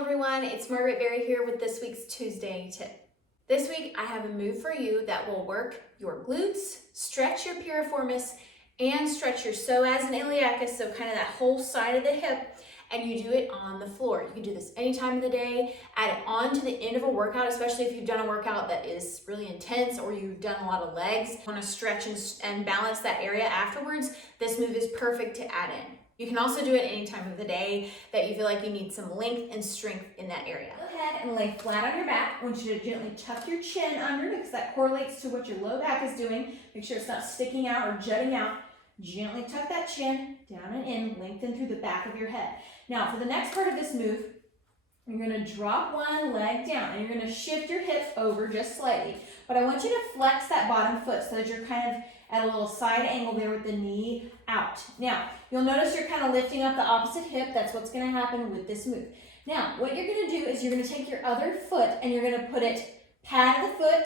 everyone, it's Margaret Berry here with this week's Tuesday tip. This week I have a move for you that will work your glutes, stretch your piriformis, and stretch your psoas and iliacus, so kind of that whole side of the hip, and you do it on the floor. You can do this any time of the day, add it on to the end of a workout, especially if you've done a workout that is really intense or you've done a lot of legs. You want to stretch and balance that area afterwards, this move is perfect to add in. You can also do it any time of the day that you feel like you need some length and strength in that area. Go ahead and lay flat on your back. I want you to gently tuck your chin under because that correlates to what your low back is doing. Make sure it's not sticking out or jutting out. Gently tuck that chin down and in, lengthen through the back of your head. Now for the next part of this move, you're going to drop one leg down and you're going to shift your hips over just slightly. But I want you to flex that bottom foot so that you're kind of at a little side angle there with the knee out. Now, you'll notice you're kind of lifting up the opposite hip. That's what's going to happen with this move. Now, what you're going to do is you're going to take your other foot and you're going to put it pad of the foot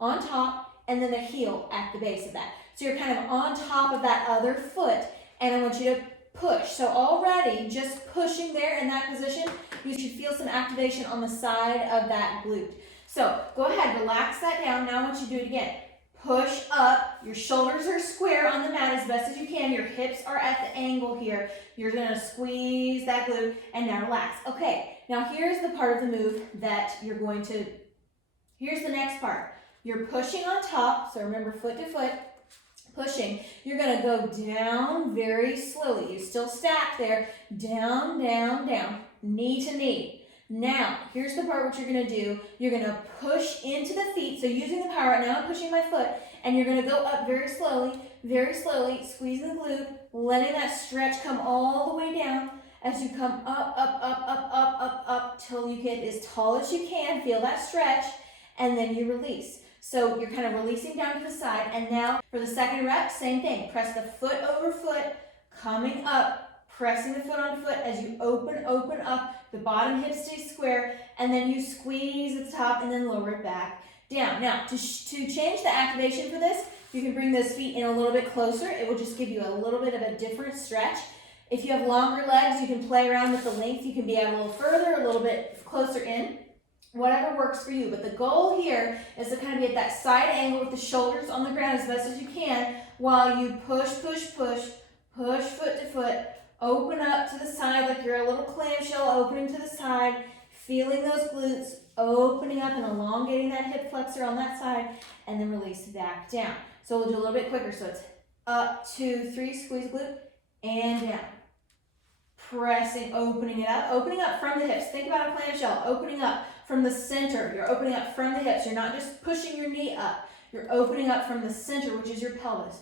on top and then the heel at the base of that. So you're kind of on top of that other foot and I want you to push. So already just pushing there in that position, you should feel some activation on the side of that glute. So go ahead, relax that down. Now I want you to do it again. Push up, your shoulders are square on the mat as best as you can, your hips are at the angle here. You're gonna squeeze that glute and now relax. Okay, now here's the part of the move that you're going to, here's the next part. You're pushing on top, so remember foot to foot, pushing. You're gonna go down very slowly. You still stack there, down, down, down, knee to knee. Now, here's the part what you're gonna do. You're gonna push into the feet, so using the power, now I'm pushing my foot, and you're gonna go up very slowly, squeezing the glute, letting that stretch come all the way down as you come up, up, up, up, up, up, up, till you get as tall as you can, feel that stretch, and then you release. So you're kind of releasing down to the side, and now for the second rep, same thing. Press the foot over foot, coming up, pressing the foot on foot as you open up, the bottom hip stays square, and then you squeeze at the top and then lower it back down. Now, to change the activation for this, you can bring those feet in a little bit closer. It will just give you a little bit of a different stretch. If you have longer legs, you can play around with the length. You can be a little further, a little bit closer in, whatever works for you. But the goal here is to kind of be at that side angle with the shoulders on the ground as best as you can while you push foot to foot, open up to the side like you're a little clamshell opening to the side, feeling those glutes, opening up and elongating that hip flexor on that side, and then release back down. So we'll do a little bit quicker. So it's up, 2, 3, squeeze glute, and down. Pressing, opening up from the hips. Think about a clamshell, opening up from the center. You're opening up from the hips. You're not just pushing your knee up. You're opening up from the center, which is your pelvis.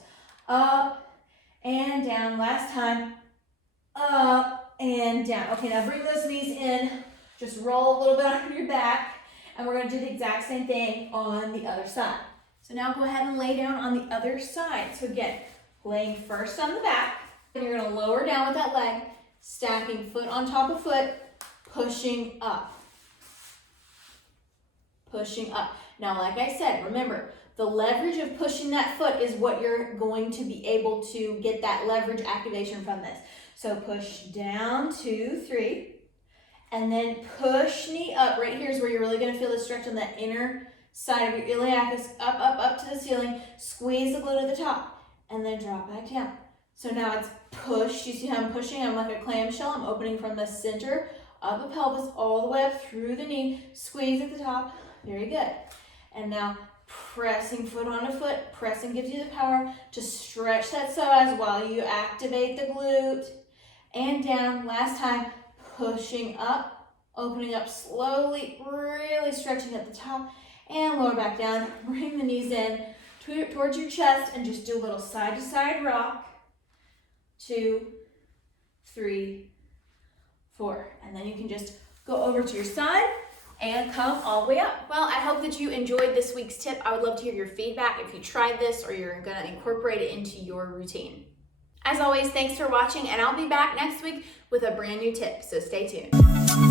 Up and down. Last time. Up and down. Okay, now bring those knees in. Just roll a little bit on your back. And we're going to do the exact same thing on the other side. So now go ahead and lay down on the other side. So again, laying first on the back. And you're going to lower down with that leg. Stacking foot on top of foot. Pushing up. Pushing up. Now, like I said, remember, the leverage of pushing that foot is what you're going to be able to get that leverage activation from this. So push down, 2, 3, and then push knee up. Right here is where you're really going to feel the stretch on that inner side of your iliacus, up to the ceiling. Squeeze the glute at the top, and then drop back down. So now it's push. You see how I'm pushing? I'm like a clamshell. I'm opening from the center of the pelvis all the way up through the knee. Squeeze at the top. Very good. And now pressing foot on a foot. Pressing gives you the power to stretch that psoas while you activate the glute. And down. Last time, pushing up, opening up slowly, really stretching at the top, and lower back down. Bring the knees in towards your chest and just do a little side to side rock. 2, 3, 4. And then you can just go over to your side and come all the way up. Well, I hope that you enjoyed this week's tip. I would love to hear your feedback if you tried this or you're gonna incorporate it into your routine. As always, thanks for watching, and I'll be back next week with a brand new tip, so stay tuned.